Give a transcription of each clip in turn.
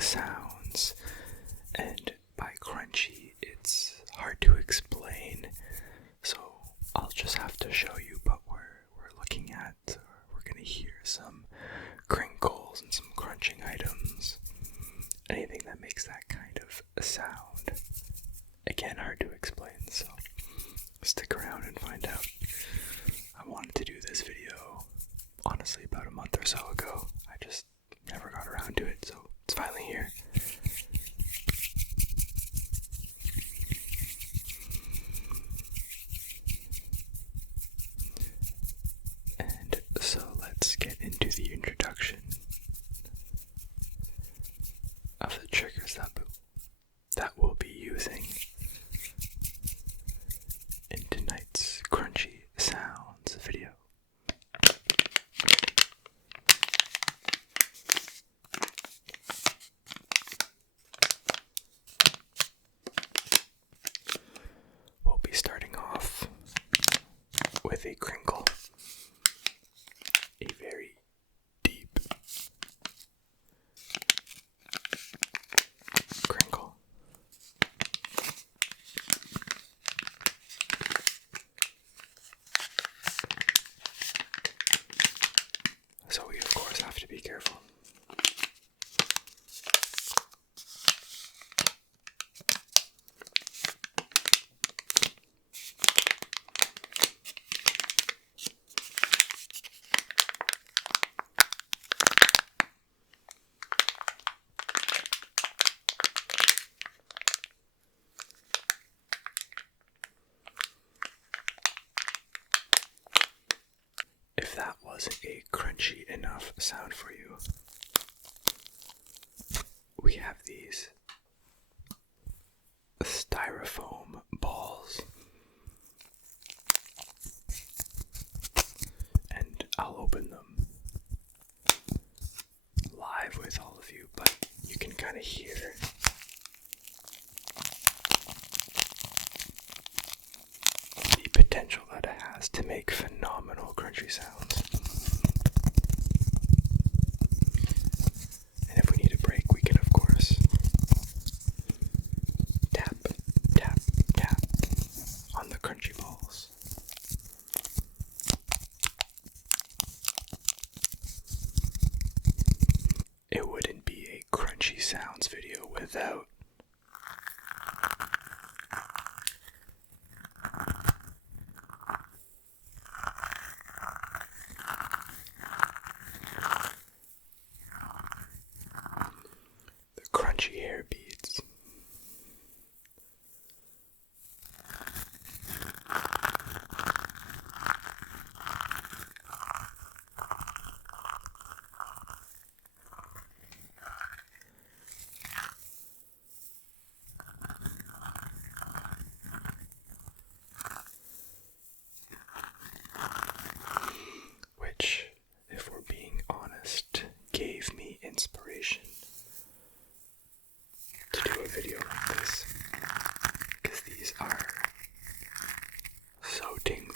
sounds, and by crunchy, it's hard to explain, so I'll just have to show you. But we're looking at, we're gonna hear some crinkles and some crunching items, anything that makes that kind of a sound. Again, hard to explain, so stick around and find out. I wanted to do this video, honestly, about a month or so ago. I just never got around to it, so it's finally here. And so let's get into the introduction of the triggers that we'll be using in tonight's crunchy sounds video. We'll be starting off with a crinkle, a very deep crinkle. So we of course have to be careful. If that wasn't a crunchy enough sound for you, we have these Styrofoam balls, and I'll open them live with all of you, but you can kind of hear the potential that it has to make phenomenal crunchy sounds. And if we need a break, we can of course tap, tap, tap on the crunchy balls. It wouldn't be a crunchy sounds video without the crunchy hair beads. Which, if we're being honest, gave me inspiration to do a video like this, because these are so tingly.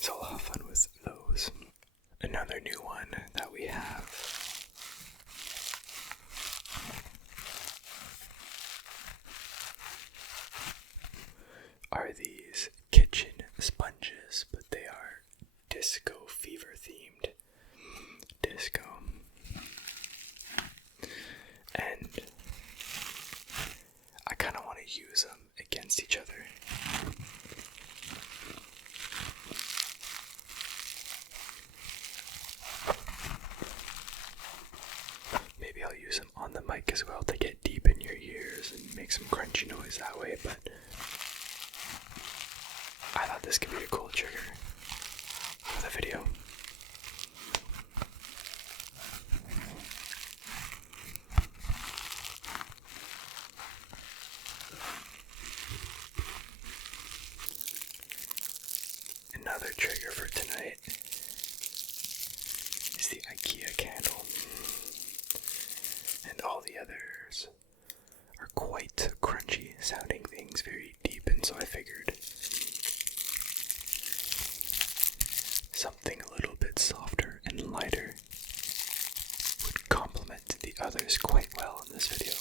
So I'll have fun with those. Another new one that we have are these kitchen sponges, but they are disco fever themed. Disco. And I kind of want to use them against each other. Maybe I'll use them on the mic as well to get deep in your ears and make some crunchy noise that way, but I thought this could be a cool trigger for the video. Another trigger for tonight is the IKEA candle, and all the others are quite crunchy sounding things, very deep and so I figured something a little bit softer and lighter would complement the others quite well in this video.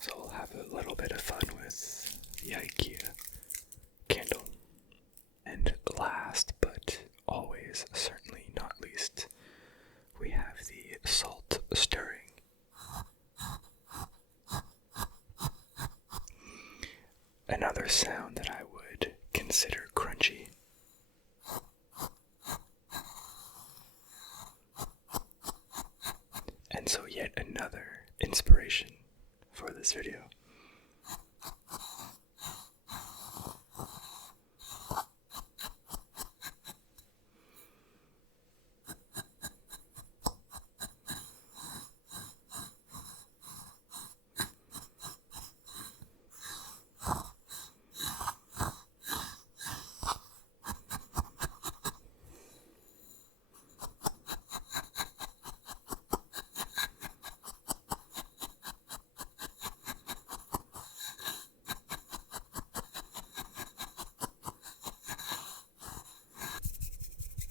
So we'll have a little bit of fun with the IKEA candle. And last, but always, certainly not least, we have the salt stirring. Another sound that I would consider crunchy. And so yet another inspiration for this video.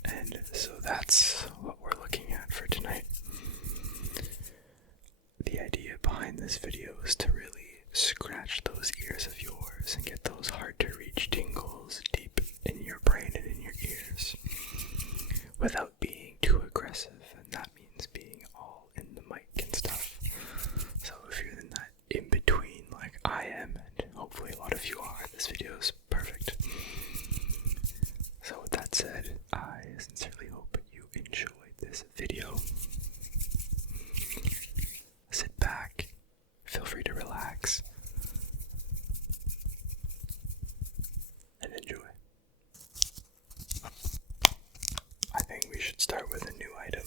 And so that's what we're looking at for tonight. The idea behind this video is to really scratch those ears of yours and get those hard to reach tingles deep in your brain and in your ears without being too aggressive, and that means being all in the mic and stuff. So if you're in that in between like I am, and hopefully a lot of you are, this video is perfect. So with that said, I sincerely hope you enjoyed this video. Sit back, feel free to relax, and enjoy. I think we should start with a new item.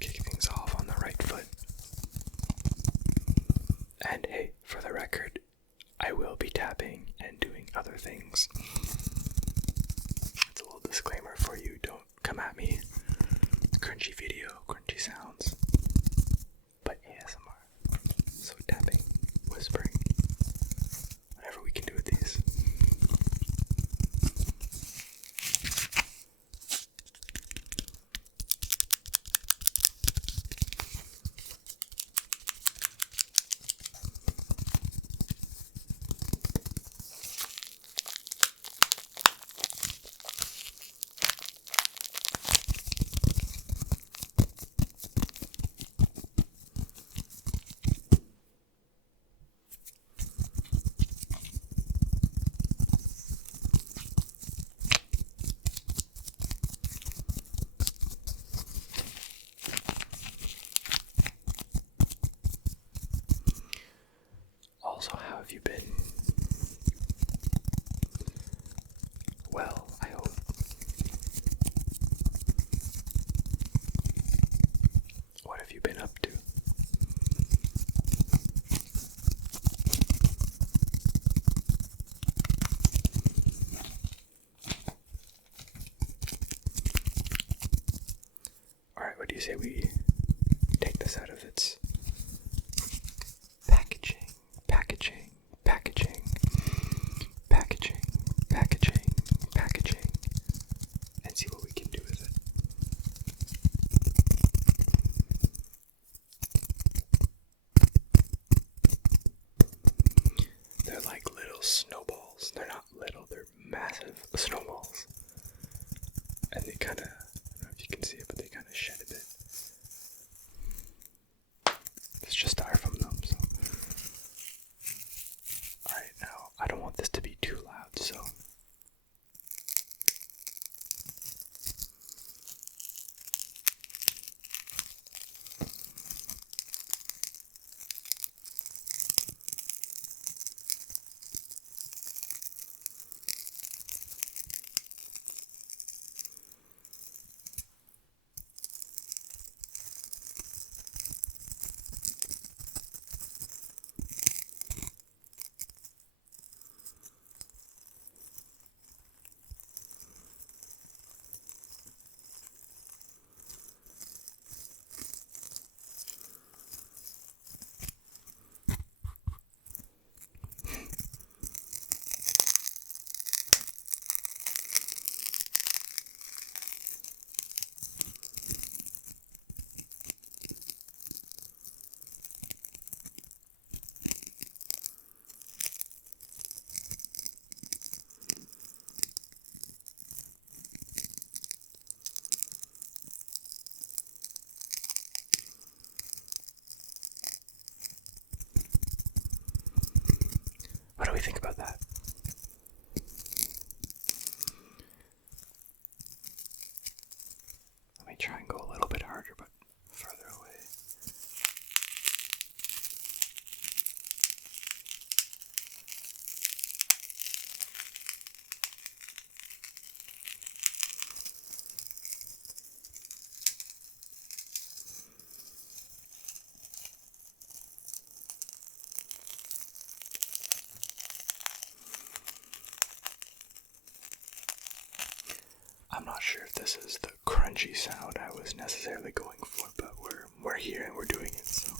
Kick things off on the right foot. And hey, for the record, I will be tapping and doing other things. It's a little disclaimer for you, don't come at me. Crunchy video, crunchy sounds, but ASMR. So tapping, whispering, whatever we can do with these. Also, how have you been? Well, I hope. What have you been up to? Alright, what do you say we take this out of its packaging, packaging, packaging, packaging, packaging, packaging, and see what we can do with it. They're like little snowballs. They're not little, they're massive snowballs. And they kind of, I don't know if you can see it, but they kind of shed a bit. It's just styrofoam though, so. Alright, now, I don't want this to be too loud, so. you think about that? Let me try and go a little bit harder, but further away. I'm not sure if this is the crunchy sound I was necessarily going for, but we're here and we're doing it, so.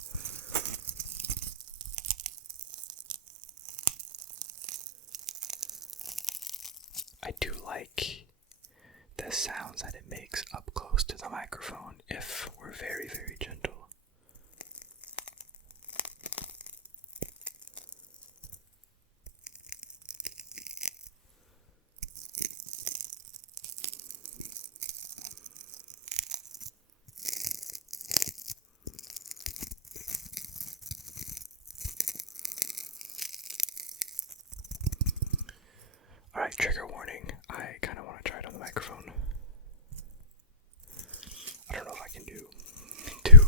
I do like the sounds that it makes up close to the microphone if we're very, very gentle. Alright, trigger warning. I kind of want to try it on the microphone. I don't know if I can do two.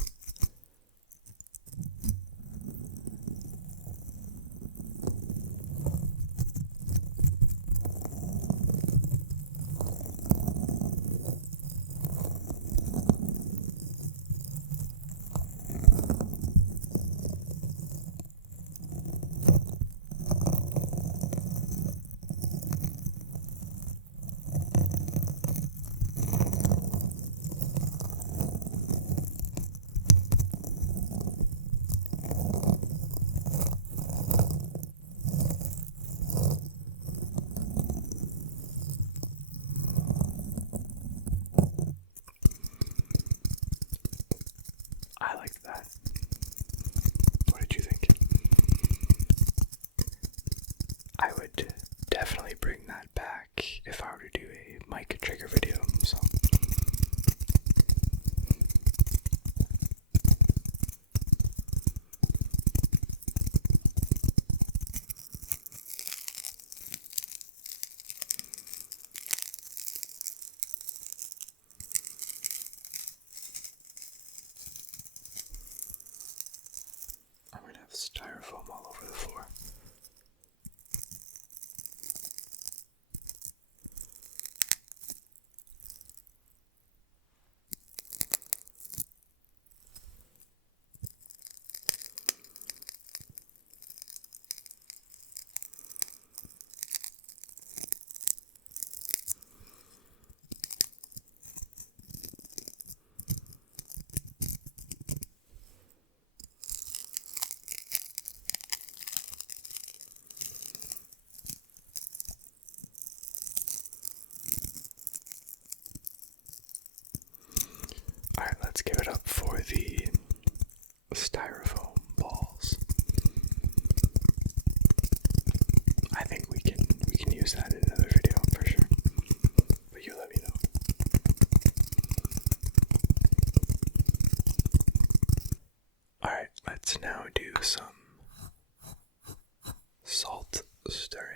I liked that. What did you think? I would definitely bring that back if I were to do a mic trigger video, so. I'm gonna have styrofoam all over the floor. Alright, let's give it up for the styrofoam balls. I think we can use that in another video for sure. But you let me know. Alright, let's now do some salt stirring.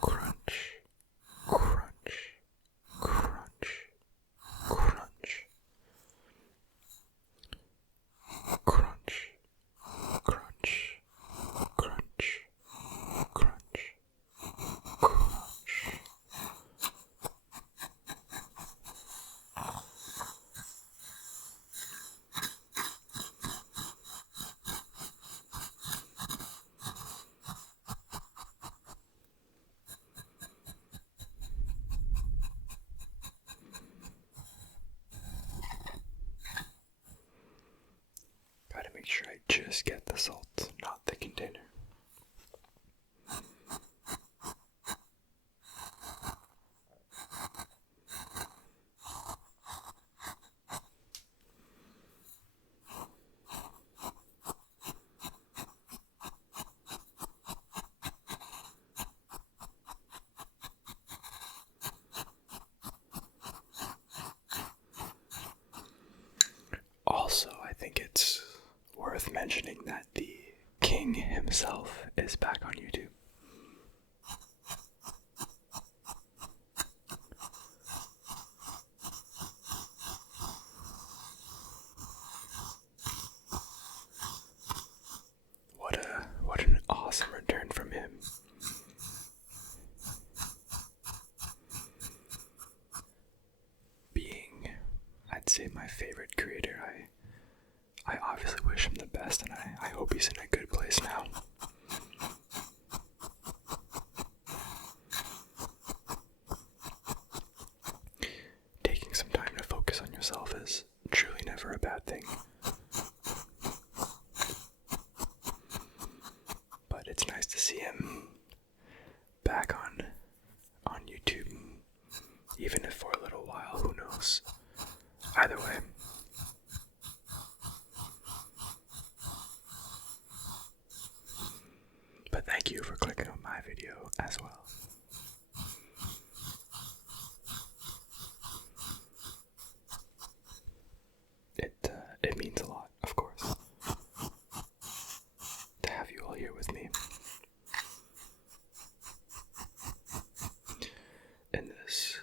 Crunch, crunch, crunch, crunch, crunch, crunch, crunch, crunch, crunch. Gotta make sure I just get the salt, not the container. mentioning that the king himself is back on YouTube. What an awesome return from him. Being, I'd say, my favorite creator, I obviously wish him the best, and I hope he's in a good place now. Taking some time to focus on yourself is truly never a bad thing. But it's nice to see him back on YouTube, even if for a little while, who knows. Either way. But thank you for clicking on my video as well. It means a lot, of course, to have you all here with me in this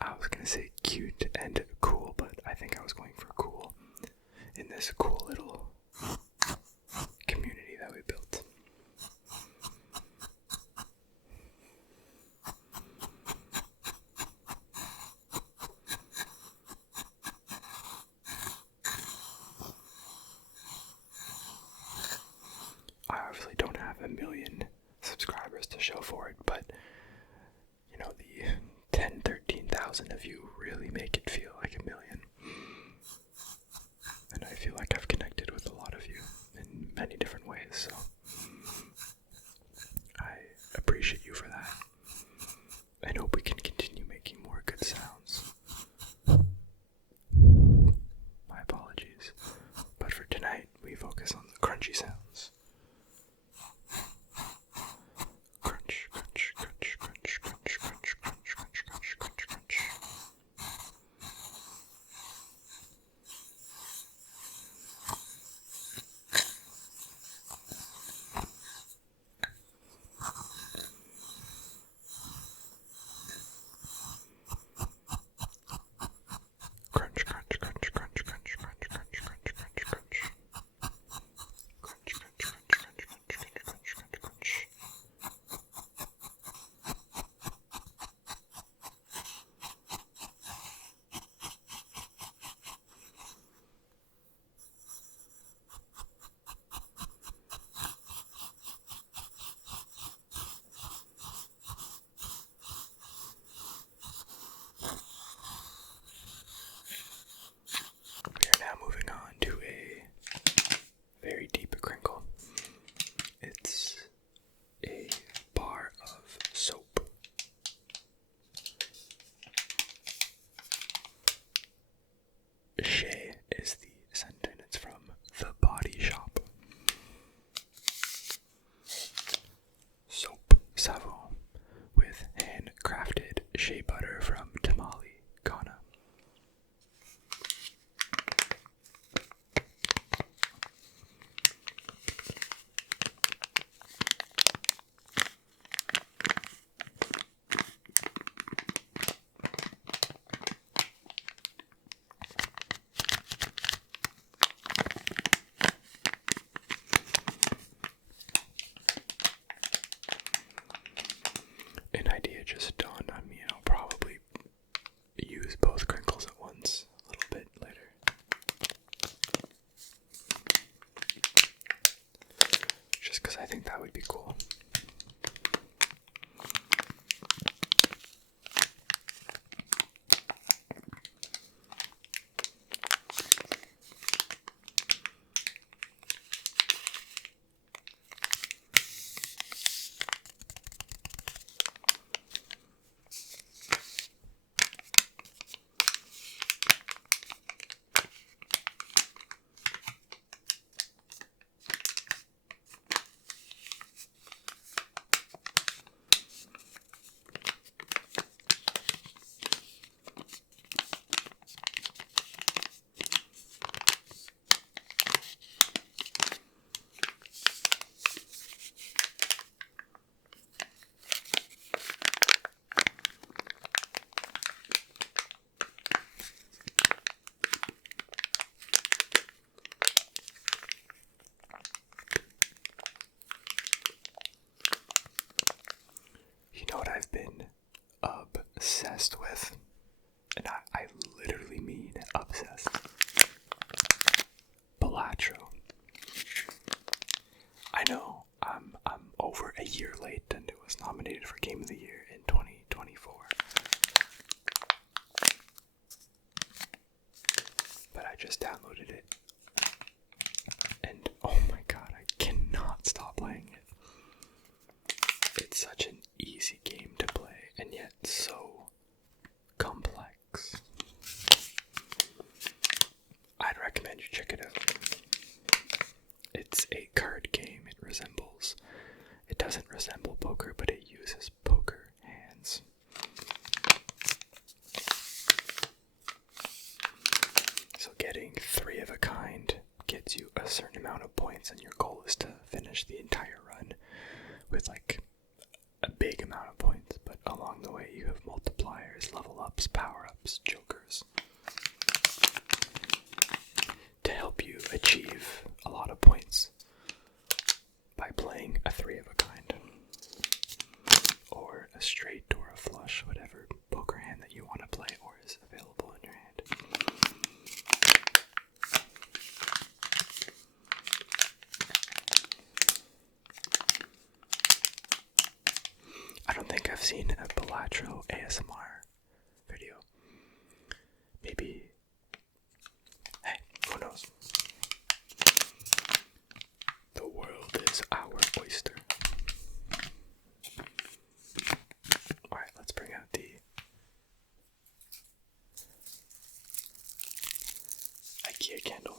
I was gonna say cute and cool, but I think I was going for cool, in this cool little community that we built. I obviously don't have 1 million subscribers to show for it, but you know, the 13,000 of you really make it feel like 1 million. And I feel like I've connected with a lot of you in many different ways, so I appreciate you for that. And hope we can continue making more good sounds. My apologies, but for tonight we focus on the crunchy sounds. Crunch, crunch, crunch, crunch, crunch, crunch, crunch, crunch, crunch, crunch, crunch. Crunch, crunch, crunch, crunch, crunch, crunch, crunch, crunch, crunch, crunch. Crunch, crunch, crunch, crunch, crunch, crunch, crunch, crunch, crunch. We are now moving on to a very deep crinkle. It's a bar of soap. Shea is the scent, and it's from The Body Shop. Soap Savon with handcrafted shea butter from Tamale, Ghana. An idea just dawned on me, and I'll probably use both crinkles at once a little bit later. Just because I think that would be cool. obsessed with, and I literally mean obsessed, Balatro. I know I'm over a year late, and it was nominated for Game of the Year in 2024. But I just downloaded it, and oh my god, I cannot stop playing it. It's such an easy game to play, and yet so complex. I'd recommend you check it out. It's a card game. It doesn't resemble poker, but it uses poker hands. So getting 3 of a kind gets you a certain amount of points, and your goal is to finish the entire run with like a big amount of points, but along the way you have multipliers, level ups, power ups, jokers to help you achieve a lot of points by playing a 3 of a kind, or a straight, or a flush, whatever poker hand that you want to play or is available in your hand. I don't think I've seen a Balatro ASMR video. Maybe, hey, who knows? The world is our oyster. Alright, let's bring out the IKEA candle.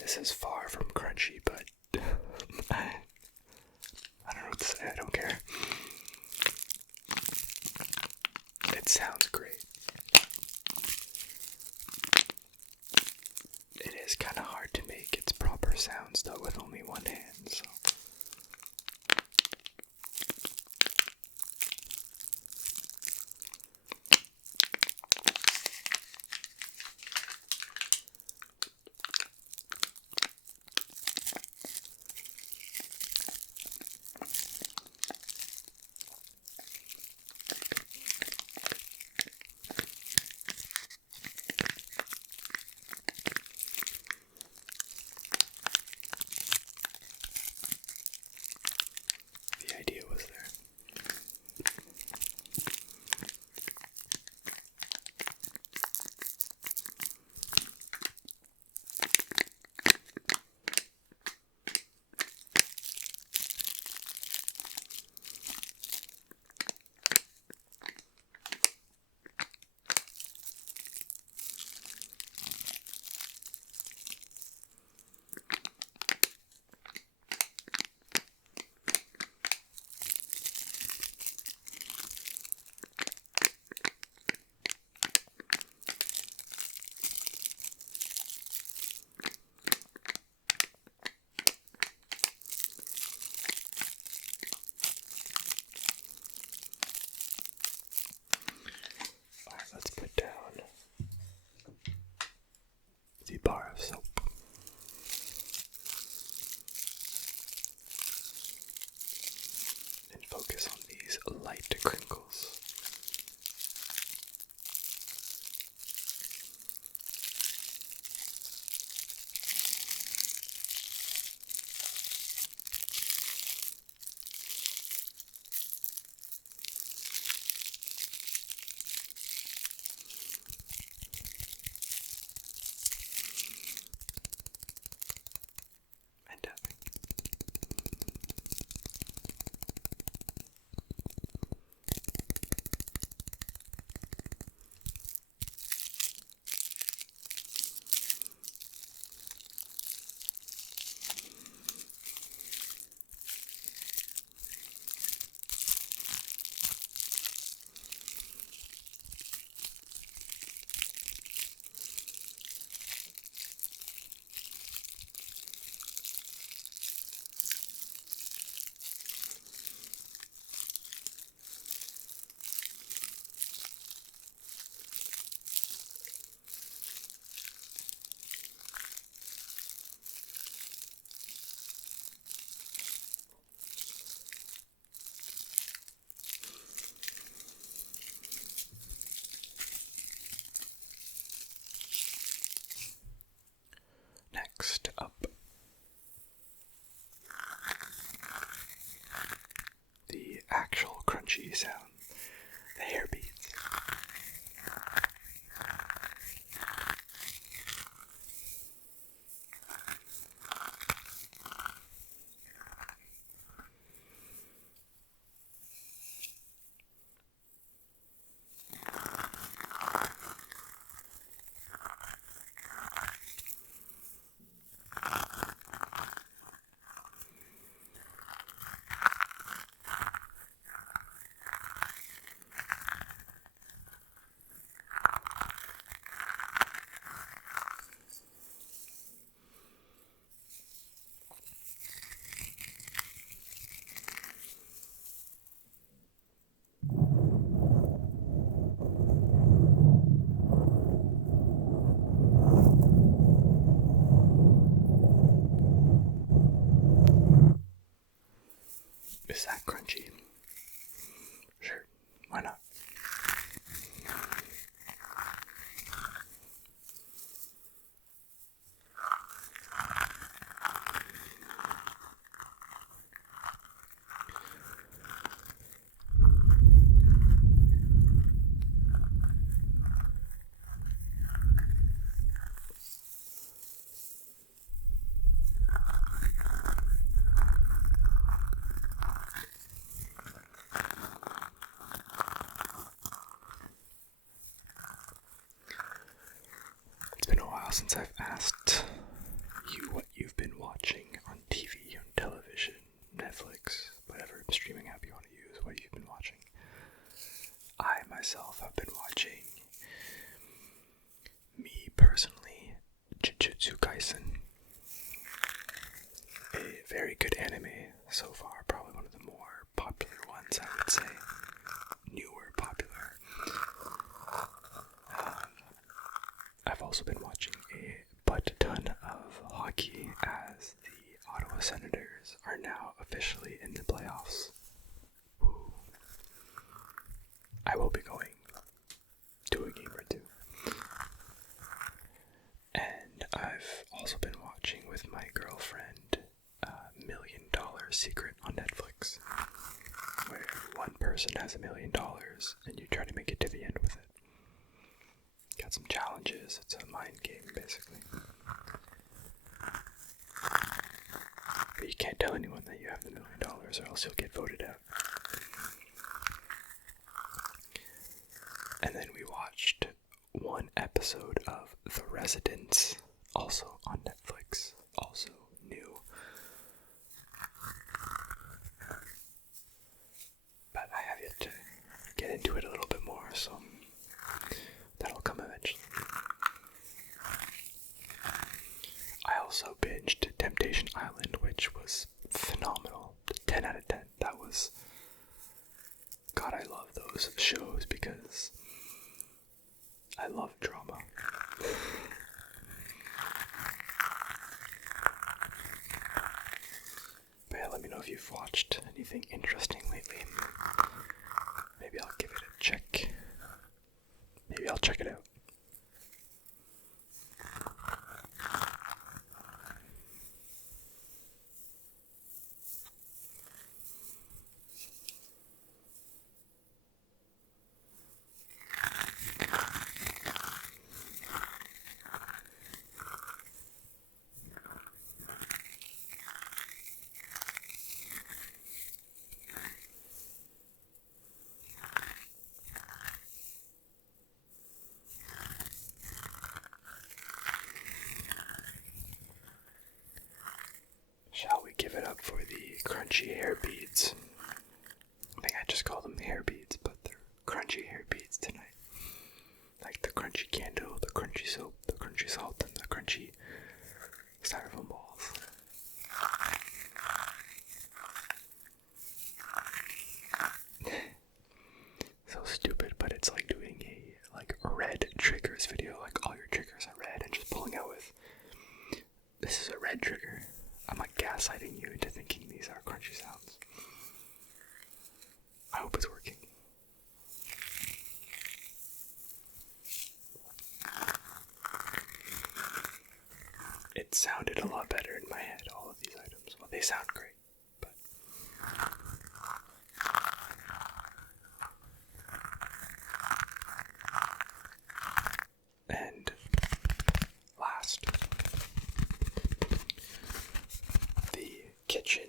This is far from crunchy, but I don't know what to say, I don't care. It sounds great. It is kind of hard to make its proper sounds though with only one hand, so. Is that crunchy? Sure, why not? It's been a while since I've asked you what you've been watching on TV, on television, Netflix, whatever streaming app you want to use, what you've been watching. I myself have been watching, me personally, Jujutsu Kaisen. A very good anime so far, probably one of the more popular ones, I would say. Newer popular. I've also been watching a butt ton of hockey as the Ottawa Senators are now officially in the playoffs. Woo. I will be going to a game or two. And I've also been watching with my girlfriend $1 Million Secret on Netflix, where one person has $1 million and you try to make it to the end with it. Got some challenges. It's a mind game, basically. But you can't tell anyone that you have the $1 million or else you'll get voted out. And then we watched one episode of The Residents, also on Netflix, also new. But I have yet to get into it a little bit more, so that'll come eventually. I also binged Temptation Island, which was phenomenal. 10 out of 10. That was... God, I love those shows because I love drama. But yeah, let me know if you've watched anything interesting lately. Maybe I'll give it a check. Maybe I'll check it out. Shall we give it up for the crunchy hair beads? I think I just call them hair beads, but they're crunchy hair beads tonight. Like the crunchy candle, the crunchy soap, the crunchy salt, and the crunchy styrofoam balls. So stupid, but it's like doing a red triggers video, like all your triggers are red, and just pulling out with, this is a red trigger. I'm like gaslighting you into thinking these are crunchy sounds. I hope it's working. It sounded a lot better in my head, all of these items. Well, they sound great, but... And last, the kitchen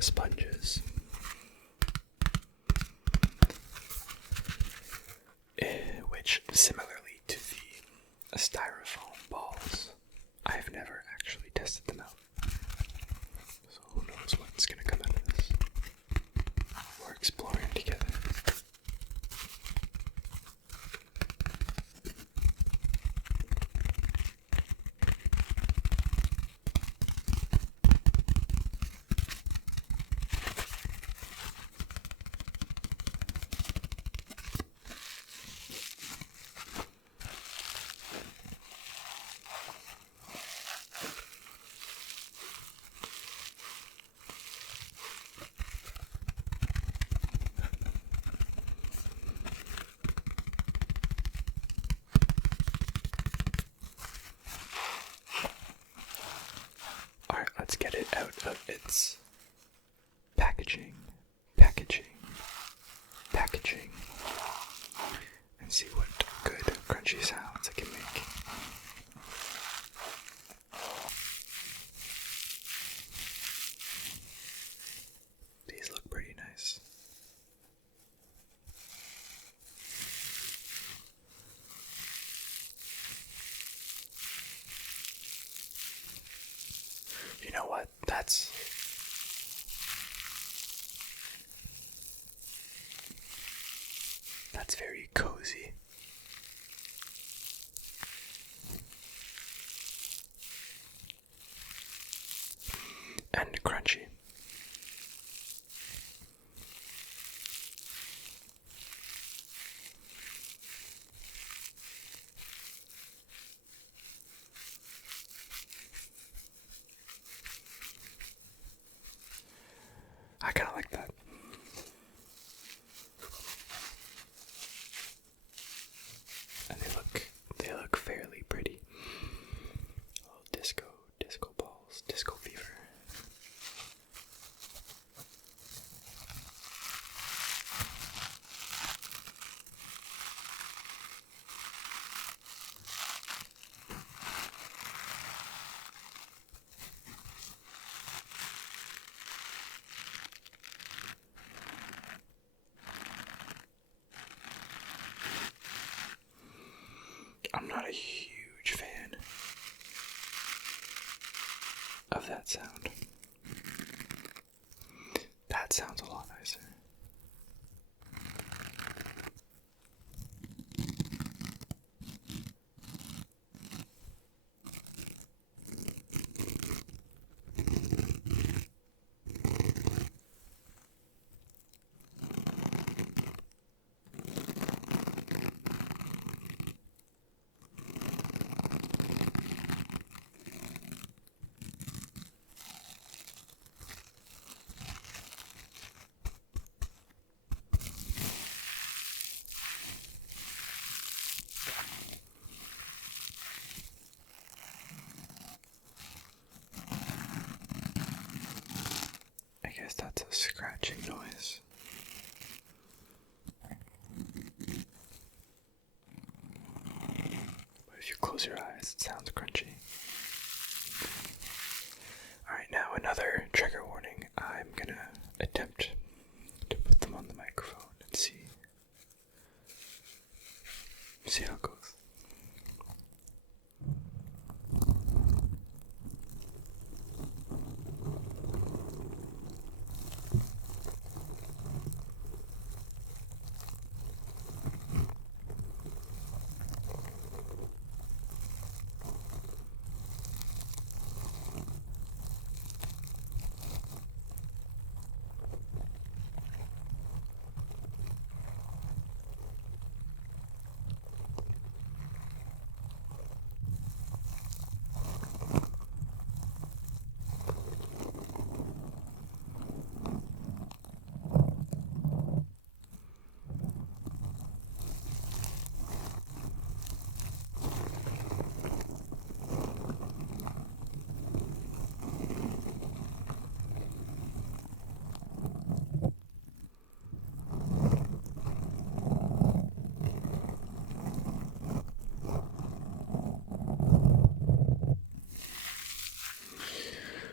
sponges. Which, similarly to the styrofoam balls, I've never actually tested them out. So who knows what's gonna come out of this. We're exploring together. out of its packaging, and see what good crunchy sounds I can make. These look pretty nice. You know what? That's very cozy. And crunchy. I kind of like that. And they look fairly pretty. Oh, disco balls, disco fever. I'm not a huge fan of that sound. That sounds a lot nicer. I guess that's a scratching noise. But if you close your eyes, it sounds crunchy. Alright, now another trigger warning. I'm gonna attempt to put them on the microphone and see how it goes.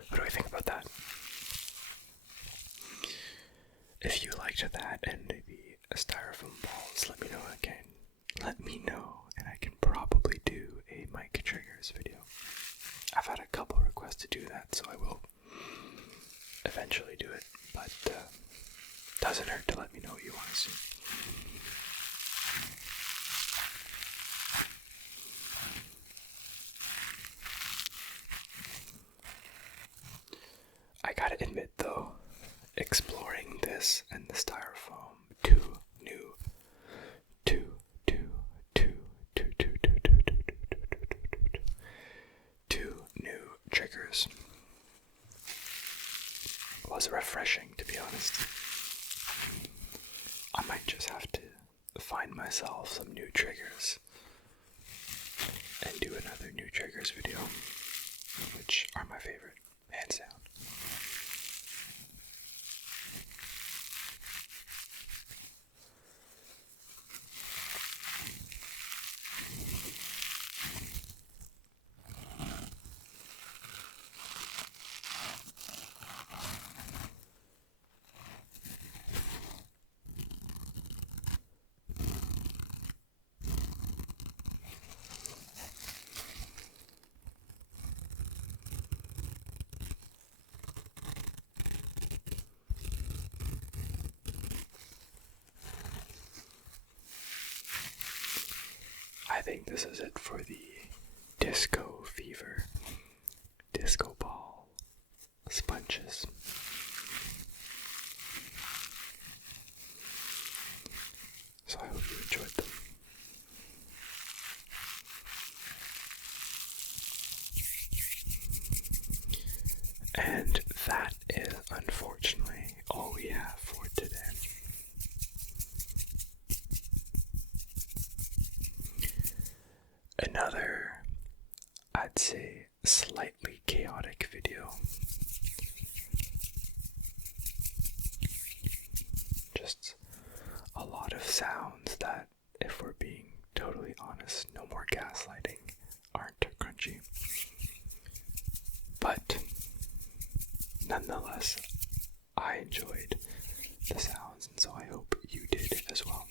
What do I think about that? If you liked that and maybe a styrofoam balls, let me know again. Let me know, and I can probably do a mic triggers video. I've had a couple requests to do that, so I will eventually do it, but doesn't hurt to let me know what you want to see. I gotta admit though, exploring this and the styrofoam, two new triggers was refreshing, to be honest. I might just have to find myself some new triggers and do another new triggers video, which are my favorite, hands down. I think this is it for the disco fever, disco ball sponges. So I hope you enjoyed them. And that is unfortunately all we have for today. Another, I'd say, slightly chaotic video. Just a lot of sounds that, if we're being totally honest, no more gaslighting, aren't crunchy. But nonetheless, I enjoyed the sounds, and so I hope you did as well.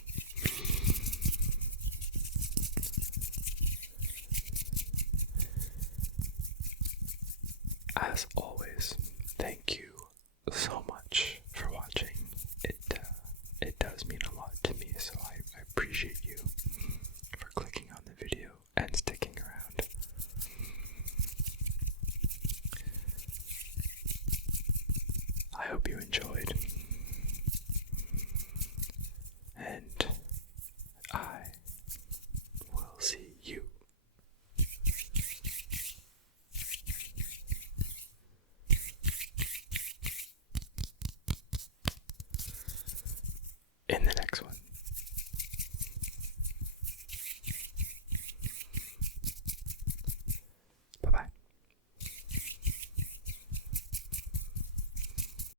As always, thank you so much